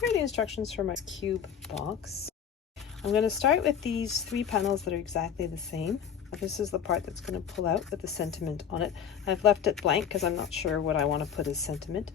here are the instructions for my cube box. I'm going to start with these 3 panels that are exactly the same. This is the part that's going to pull out with the sentiment on it. I've left it blank because I'm not sure what I want to put as sentiment.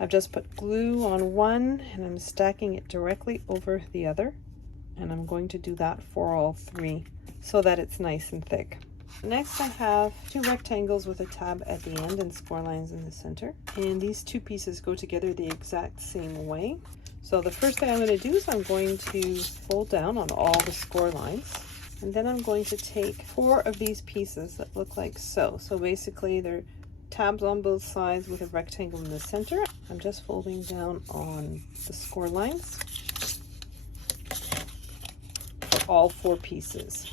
I've just put glue on one and I'm stacking it directly over the other. And I'm going to do that for all 3 so that it's nice and thick. Next, I have 2 rectangles with a tab at the end and score lines in the center. And these 2 pieces go together the exact same way. So the first thing I'm going to do is I'm going to fold down on all the score lines. And then I'm going to take 4 of these pieces that look like so. So basically they're tabs on both sides with a rectangle in the center. I'm just folding down on the score lines for all 4 pieces.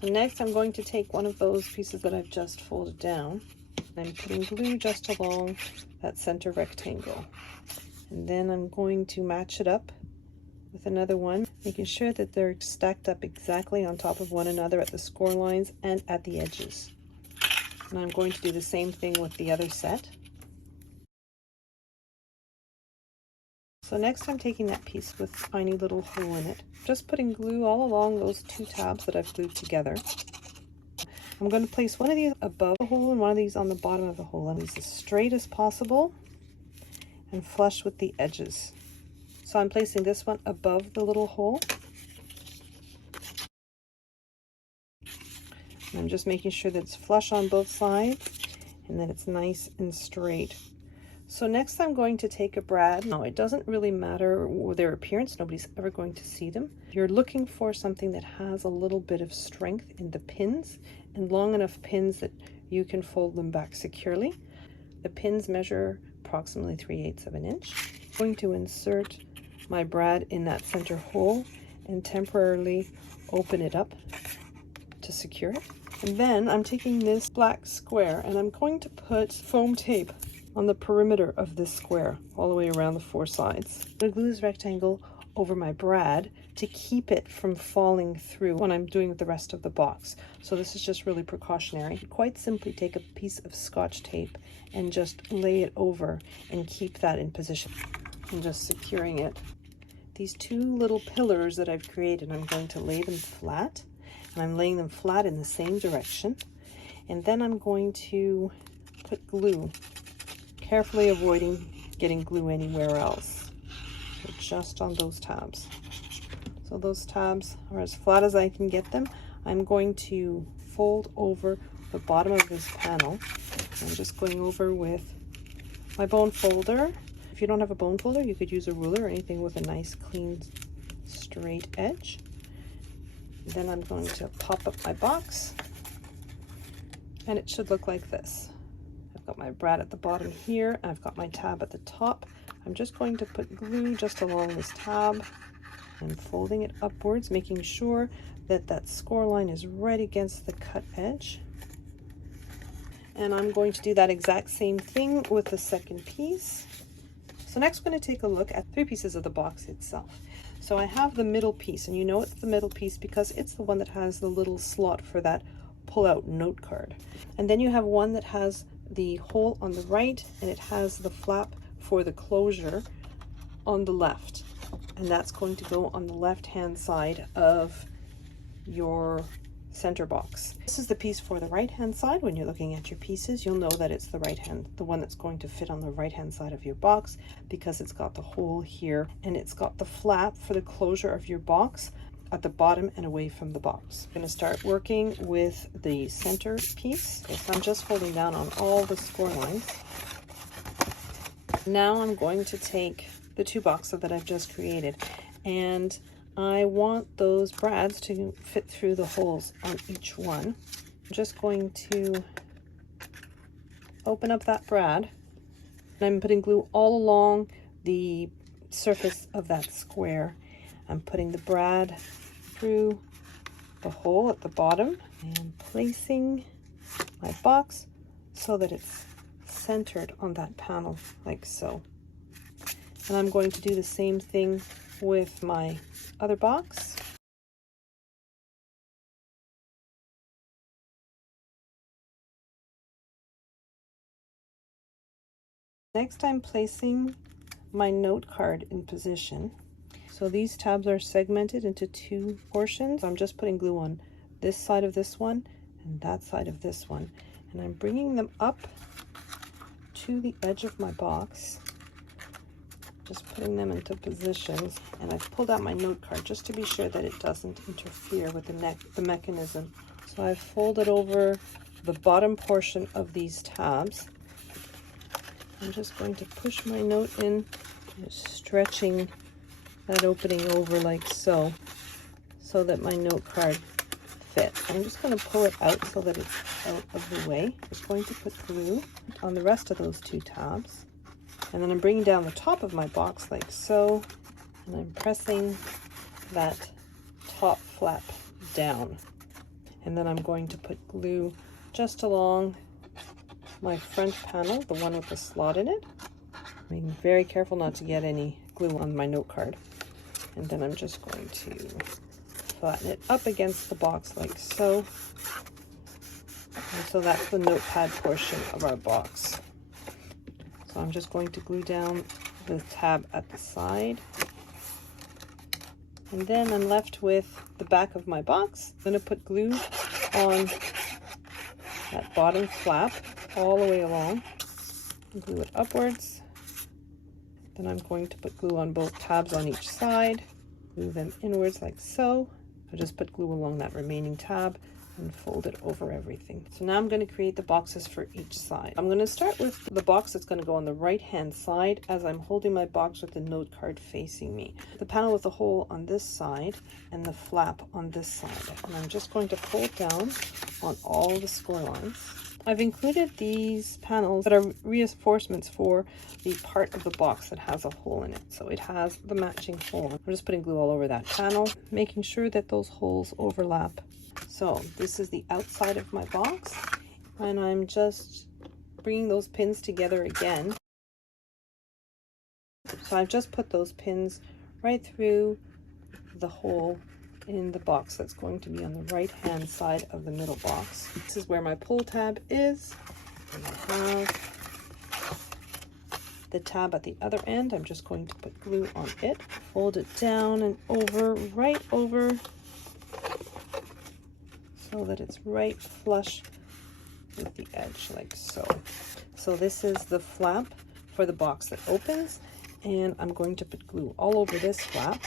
So next I'm going to take one of those pieces that I've just folded down. I'm putting glue just along that center rectangle. And then I'm going to match it up with another one, making sure that they're stacked up exactly on top of one another at the score lines and at the edges. And I'm going to do the same thing with the other set. So next I'm taking that piece with a tiny little hole in it, just putting glue all along those 2 tabs that I've glued together. I'm going to place one of these above the hole and one of these on the bottom of the hole, and these as straight as possible and flush with the edges. So I'm placing this one above the little hole. And I'm just making sure that it's flush on both sides and that it's nice and straight. So next I'm going to take a brad. Now it doesn't really matter their appearance, nobody's ever going to see them. You're looking for something that has a little bit of strength in the pins and long enough pins that you can fold them back securely. The pins measure approximately 3/8 of an inch. I'm going to insert my brad in that center hole and temporarily open it up to secure it. And then I'm taking this black square and I'm going to put foam tape on the perimeter of this square all the way around the 4 sides. I'm going to glue this rectangle over my brad to keep it from falling through when I'm doing the rest of the box. So this is just really precautionary. Quite simply take a piece of Scotch tape and just lay it over and keep that in position and just securing it. These 2 little pillars that I've created, I'm going to lay them flat, and I'm laying them flat in the same direction. And then I'm going to put glue, carefully avoiding getting glue anywhere else. So just on those tabs. So those tabs are as flat as I can get them. I'm going to fold over the bottom of this panel. I'm just going over with my bone folder. If you don't have a bone folder, you could use a ruler or anything with a nice clean straight edge. Then I'm going to pop up my box and it should look like this. I've got my brad at the bottom here, and I've got my tab at the top. I'm just going to put glue just along this tab and folding it upwards, making sure that that score line is right against the cut edge. And I'm going to do that exact same thing with the second piece. So next we're going to take a look at 3 pieces of the box itself. So I have the middle piece, and you know it's the middle piece because it's the one that has the little slot for that pull-out note card. And then you have one that has the hole on the right, and it has the flap for the closure on the left. And that's going to go on the left-hand side of your center box. This is the piece for the right-hand side. When you're looking at your pieces, you'll know that it's the one that's going to fit on the right-hand side of your box because it's got the hole here and it's got the flap for the closure of your box at the bottom and away from the box. I'm going to start working with the center piece. So I'm just folding down on all the score lines. Now I'm going to take the 2 boxes that I've just created, and I want those brads to fit through the holes on each one. I'm just going to open up that brad. I'm putting glue all along the surface of that square. I'm putting the brad through the hole at the bottom and placing my box so that it's centered on that panel like so. And I'm going to do the same thing with my other box. Next, I'm placing my note card in position. So these tabs are segmented into 2 portions. I'm just putting glue on this side of this one and that side of this one. And I'm bringing them up to the edge of my box, just putting them into positions. And I've pulled out my note card just to be sure that it doesn't interfere with the mechanism. So I've folded over the bottom portion of these tabs. I'm just going to push my note in, just stretching that opening over like so, so that my note card fits. I'm just going to pull it out so that it's out of the way. I'm just going to put glue on the rest of those 2 tabs. And then I'm bringing down the top of my box like so, and I'm pressing that top flap down. And then I'm going to put glue just along my front panel, the one with the slot in it. Being very careful not to get any glue on my note card. And then I'm just going to flatten it up against the box like so. And so that's the notepad portion of our box. So I'm just going to glue down the tab at the side. And then I'm left with the back of my box. I'm going to put glue on that bottom flap all the way along. Glue it upwards. Then I'm going to put glue on both tabs on each side. Glue them inwards like so. I just put glue along that remaining tab and fold it over everything. So now I'm going to create the boxes for each side. I'm going to start with the box that's going to go on the right hand side as I'm holding my box with the note card facing me. The panel with the hole on this side and the flap on this side. And I'm just going to pull down on all the score lines. I've included these panels that are reinforcements for the part of the box that has a hole in it. So it has the matching hole. I'm just putting glue all over that panel, making sure that those holes overlap. So this is the outside of my box, and I'm just bringing those pins together again. So I've just put those pins right through the hole in the box that's going to be on the right hand side of the middle box. This is where my pull tab is, and I have the tab at the other end. I'm just going to put glue on it, fold it down and over, right over, so that it's right flush with the edge like so. So this is the flap for the box that opens, and I'm going to put glue all over this flap.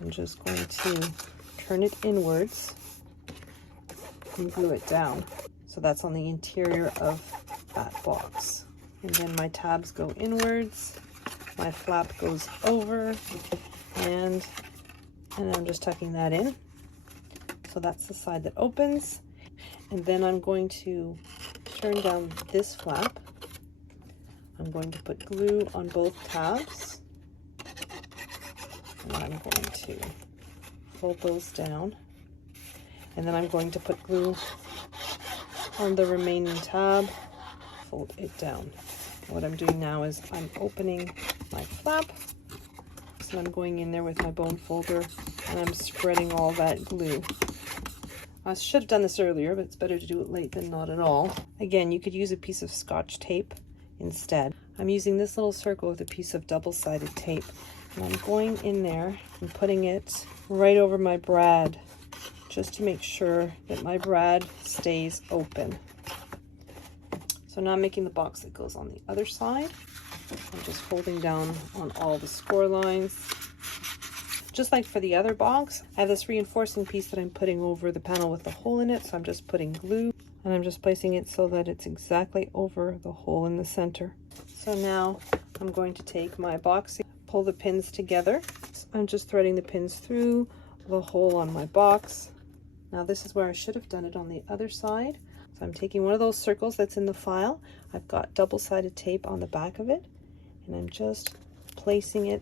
I'm just going to turn it inwards and glue it down. So that's on the interior of that box. And then my tabs go inwards, my flap goes over, and I'm just tucking that in. So that's the side that opens. And then I'm going to turn down this flap. I'm going to put glue on both tabs. And I'm going to fold those down. And then I'm going to put glue on the remaining tab, fold it down. What I'm doing now is I'm opening my flap. So I'm going in there with my bone folder and I'm spreading all that glue. I should have done this earlier, but it's better to do it late than not at all. Again, you could use a piece of Scotch tape instead. I'm using this little circle with a piece of double-sided tape, and I'm going in there and putting it right over my brad, just to make sure that my brad stays open. So now I'm making the box that goes on the other side. I'm just holding down on all the score lines. Just like for the other box, I have this reinforcing piece that I'm putting over the panel with the hole in it, so I'm just putting glue, and I'm just placing it so that it's exactly over the hole in the center. So now I'm going to take my box, pull the pins together. I'm just threading the pins through the hole on my box. Now this is where I should have done it on the other side. So I'm taking one of those circles that's in the file. I've got double-sided tape on the back of it, and I'm just placing it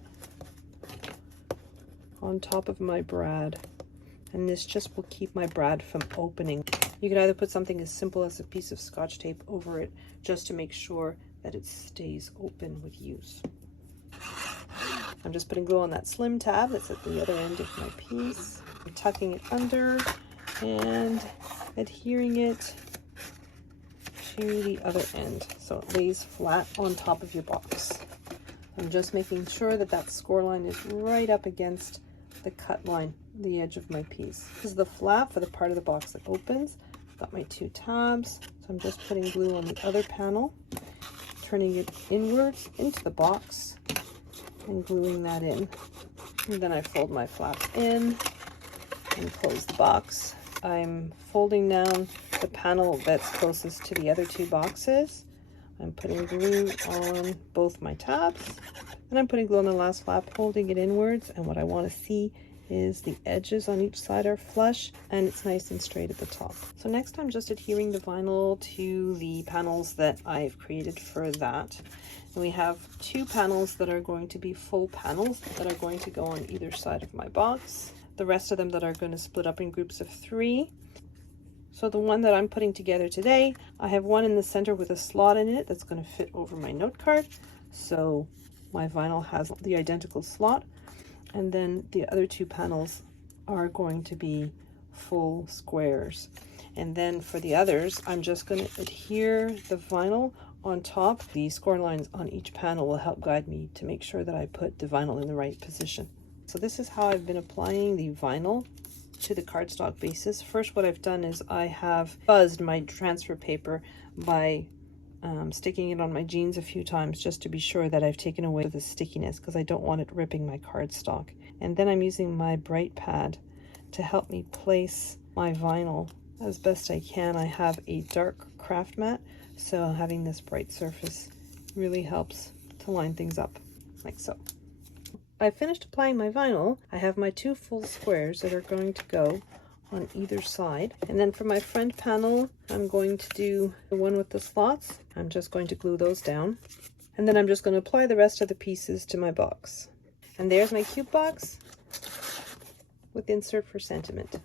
on top of my brad, and this just will keep my brad from opening. You can either put something as simple as a piece of Scotch tape over it just to make sure that it stays open with use. I'm just putting glue on that slim tab that's at the other end of my piece. I'm tucking it under and adhering it to the other end so it lays flat on top of your box. I'm just making sure that that score line is right up against the cut line, the edge of my piece. This is the flap for the part of the box that opens. I've got my 2 tabs, so I'm just putting glue on the other panel, turning it inwards into the box and gluing that in. And then I fold my flaps in and close the box. I'm folding down the panel that's closest to the other 2 boxes. I'm putting glue on both my tabs, and I'm putting glue on the last flap, holding it inwards, and what I want to see is the edges on each side are flush and it's nice and straight at the top. So next I'm just adhering the vinyl to the panels that I've created for that. And we have 2 panels that are going to be full panels that are going to go on either side of my box. The rest of them that are going to split up in groups of 3. So the one that I'm putting together today, I have one in the center with a slot in it that's going to fit over my note card. So my vinyl has the identical slot. And then the other 2 panels are going to be full squares. And then for the others, I'm just going to adhere the vinyl on top. The score lines on each panel will help guide me to make sure that I put the vinyl in the right position. So this is how I've been applying the vinyl to the cardstock bases. First, what I've done is I have fuzzed my transfer paper by sticking it on my jeans a few times just to be sure that I've taken away the stickiness, because I don't want it ripping my cardstock. And then I'm using my bright pad to help me place my vinyl as best I can. I have a dark craft mat, so having this bright surface really helps to line things up, like so. I've finished applying my vinyl. I have my 2 full squares that are going to go on either side. And then for my front panel, I'm going to do the one with the slots. I'm just going to glue those down. And then I'm just going to apply the rest of the pieces to my box. And there's my cute box with insert for sentiment.